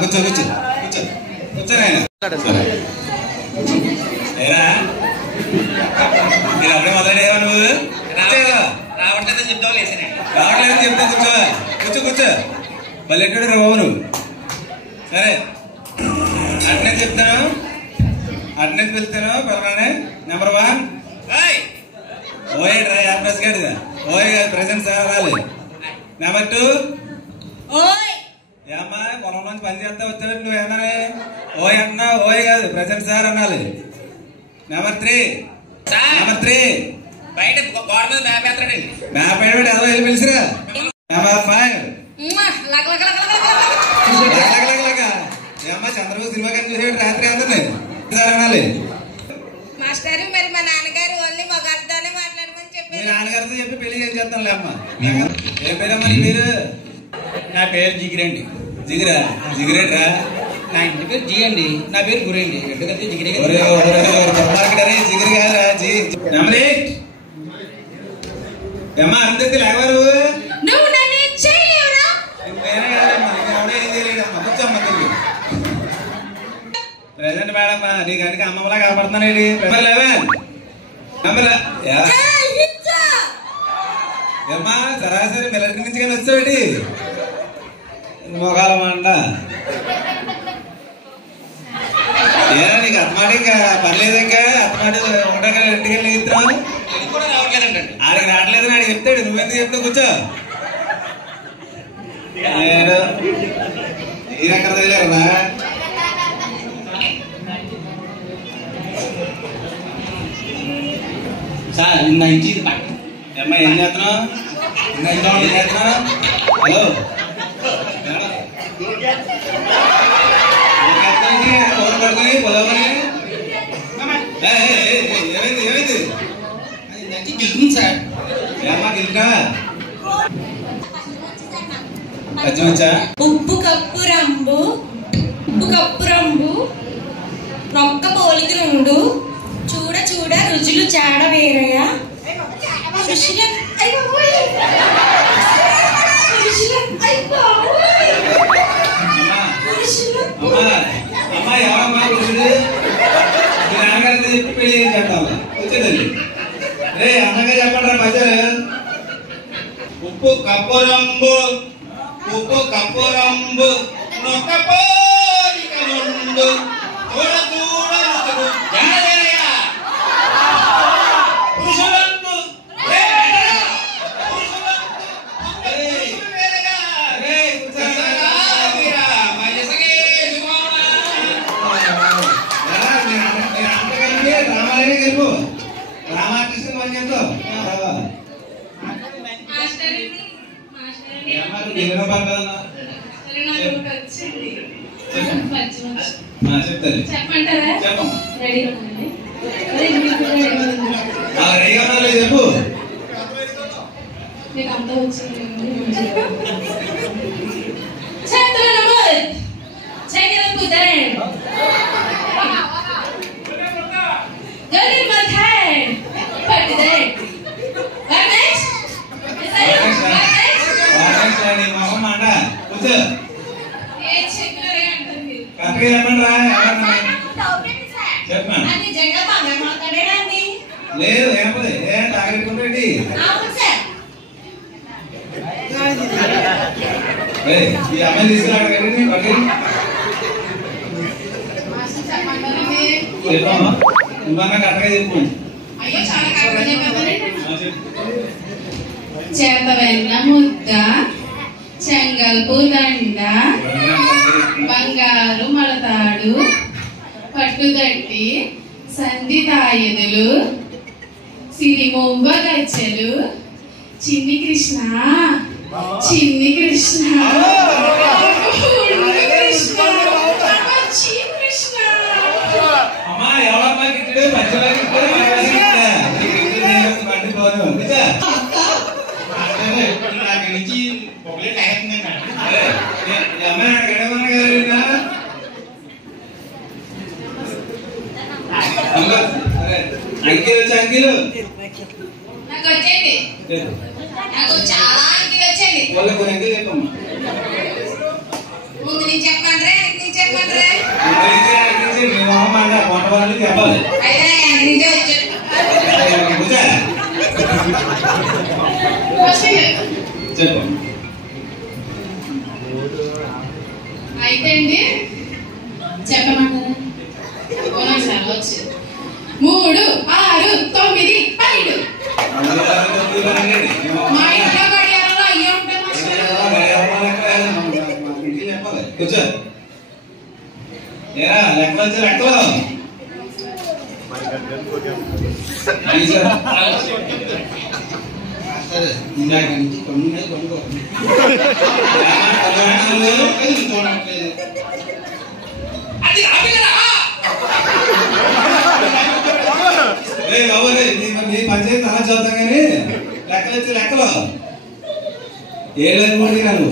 కూర్చో కూర్చో కూర్చో కూర్చోనాయన ఏరా నేను అప్పుడే మొదలయ్యావా నువ్వు రావట్లేదని చెప్తావు లేసిన రావట్లేదని చెప్తా కూర్చో కూర్చో కూర్చో బల్లెట్టుడు రా బాబు నువ్వు సరే అటెండెన్స్ చెప్తాను అటెండెన్స్ వెళ్తాను పర్వానే నెంబర్ 1 ఓయ్ రా యాప్రెస్ గడిదా ఓయ్ ప్రెసెంట్ సార్ రాలి నెంబర్ 2 ఓయ్ ఏమ్మా పొలం నుంచి పని చేస్తా వచ్చావు నువ్వేనా ఓయ్ అన్నా ఓయ్ కాదు ప్రెసెంట్ సార్ అనాలి నెంబర్ 3 బయట గోడ మీద మ్యాప్ వేస్తాడండి మ్యాప్ అయినా ఎలా వెళ్ళి పిలిచిరా నెంబర్ 5 ఏమ్మా చంద్రబాబు సినిమా కానీ చూసేవాడు రాత్రి అందరినీ సార్ అనాలి మాస్టర్ మరి మా నాన్నగారు ఓన్లీ మగాళ్ళతోనే మాట్లాడమని చెప్పి మీ నాన్నగారితో చెప్పి పెళ్లి చేసి చేస్తానులే అమ్మా ఏం పేరమ్మా నీ పేరు నా పేరు జిగిరండి జిగిరా జిగిరేట్రా నా ఇంటి పేరు జి అండి నా పేరు గురండి ఎందుకంటే జిగిరే జిగిరి కాదురా జీ నెంబర్ 8 ఏమ్మా అంతే లేవారు నువ్వు నన్ను చేయలేవురా నేనే కాదమ్మా ఎవడే ఏం చేయలేడమ్మా కూర్చోమ్మా తిరిగి ప్రెసెంట్ మేడం నీకు అనికి అమ్మలా కాపాడుతున్నాడు నెంబర్ 11 నెంబర్ ఏమ్మా సరాసరి మిలిటరీ నుంచి కానీ వచ్చావేటి మొగాల మండ ఏ నీకు అత్తమాట ఇంకా పర్లేదు ఇంకా అత్తమాట ఉండగా ఇంటికి వెళ్ళి ఇద్దాం కూడా రావట్లేదండి ఆడికి రావట్లేదని ఆడికి చెప్తాడు నువ్వెందుకు చెప్తావు కూర్చో నేను ఎక్కడ తగిలారన్నా సార్ నిన్న ఇంటి అమ్మా ఏం చేస్తున్నావు ఏం చేస్తున్నావు హలో పడుకొని పొలవని ఏమైంది ఏమైంది గెలుతుంది సార్ ఏమ్మా గెలికా పచ్చిమిర్చా ఉప్పు కప్పు రంబు నొక్క పోలిక నుండు చూడ చూడ రుచులు చాడ వేరయ అమ్మా ఎవరమ్మా కూర్చుంది నాన్నగారితో చెప్పి పెళ్లి చేస్తాం వచ్చేదండి రే అన్నగా చెప్పండి రా బజారు ఉప్పు కప్పురంబు నొక్క పోలిక నుండు చూడ చూడ రుచులు జాడవేరయ పురుషులందు రామాయణ గెలుపు రామాకృష్ణ పని చేస్తావు చెప్తారు చెప్పంటారా చెప్పమ్మా రెడీగా చెప్పు మీకు అంతా వచ్చింది చేతుల నమోదు చేతుల కుదరండి గది మధ్య పట్టుదే గణేష్ మొహం మాట కూర్చో ఏ చెక్కరే అంటుంది కరెక్ట్గా చెప్పండి రా చెప్పమా అది జగ బాగా మాట్లాడేనండి లేదు ఏమది ఏ తాగెట్టుకుంటండి అవును సార్ ఈ అమ్మాయి తీసుకురాడు కదండి పట్టి చెప్పమ్మా నువ్వన్నా కరెక్ట్గా చెప్పు అయ్యో చాలా కరెక్ట్గా చెప్పారు చేత వెన్న ముద్ద చెంగల్పు దండ బంగారు మలతాడు పట్టుదట్టి సంధి తాయెదులు సిరిమొవ్వ గజ్జలు చిన్ని కృష్ణ చిన్ని కృష్ణ కృష్ణ అమ్మా ఎవరమ్మా గిట్టాడు పచ్చలాగా బండి పోను నుంచి ఒకటే టైం అంకిలు వచ్చి అంకిలు నాకు వచ్చేది నాకు చాలా అంకిలు వచ్చేది వాళ్ళకి కొన్ని అంకిలు చెప్పమ్మా ముందు నుంచి చెప్పమంటారా నుంచి చెప్పమంటారా మీ మొహం అంట వంట వాళ్ళకి చెప్పాలి అయితే నాకు నుంచే వచ్చాడు చెప్పు అయితే అండి చెప్పమంటారా వచ్చు 3, 6, 9, 12 మా ఇంట్లో గడియారంలో అయ్యే ఉంటాయి కూర్చో ఏరా లెక్కలు వచ్చా లెక్కలు ఇందాక నుంచి కొన్ని కొనుక్కో అది మీ పంచాయతీ అలా చదువుతాం కానీ లెక్కలు వచ్చి లెక్కలు ఏ లెక్క కూడా నన్ను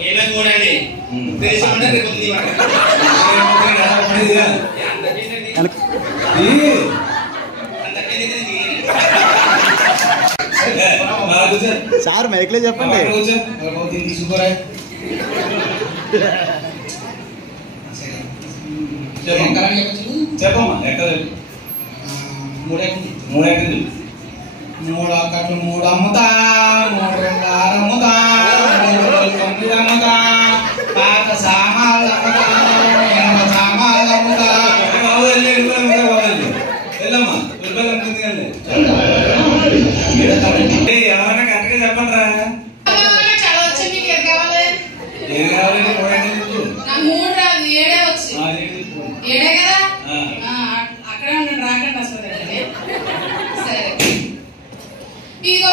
ఏమైనా కూడా అండి తెలిసి రేపు సార్ మైక్లే చెప్పండి తీసుకోరా చెప్పమ్మా లెక్కలు 3 ఎకరాలు 3 ఎకరాలు 3 అక్కట్లు 3 అమ్ముతా 3 2 6 అమ్ముతా 9 అమ్ముతా పాత సామాన్లు అమ్ముతా సామాన్లు అమ్ముతా వెళ్ళమ్మా రూపాయలు అమ్ముతుంది కండి ఎవరైనా కరెక్ట్గా చెప్పండి రా చాలా వచ్చి మీకు ఏం కావాలి ఏది కావాలండి 3 ఎకరాలు నాకు 3 రాదు 7 వచ్చి 7 కదా అక్కడే ఉండండి రాకండి అసలు సరే ఇదిగో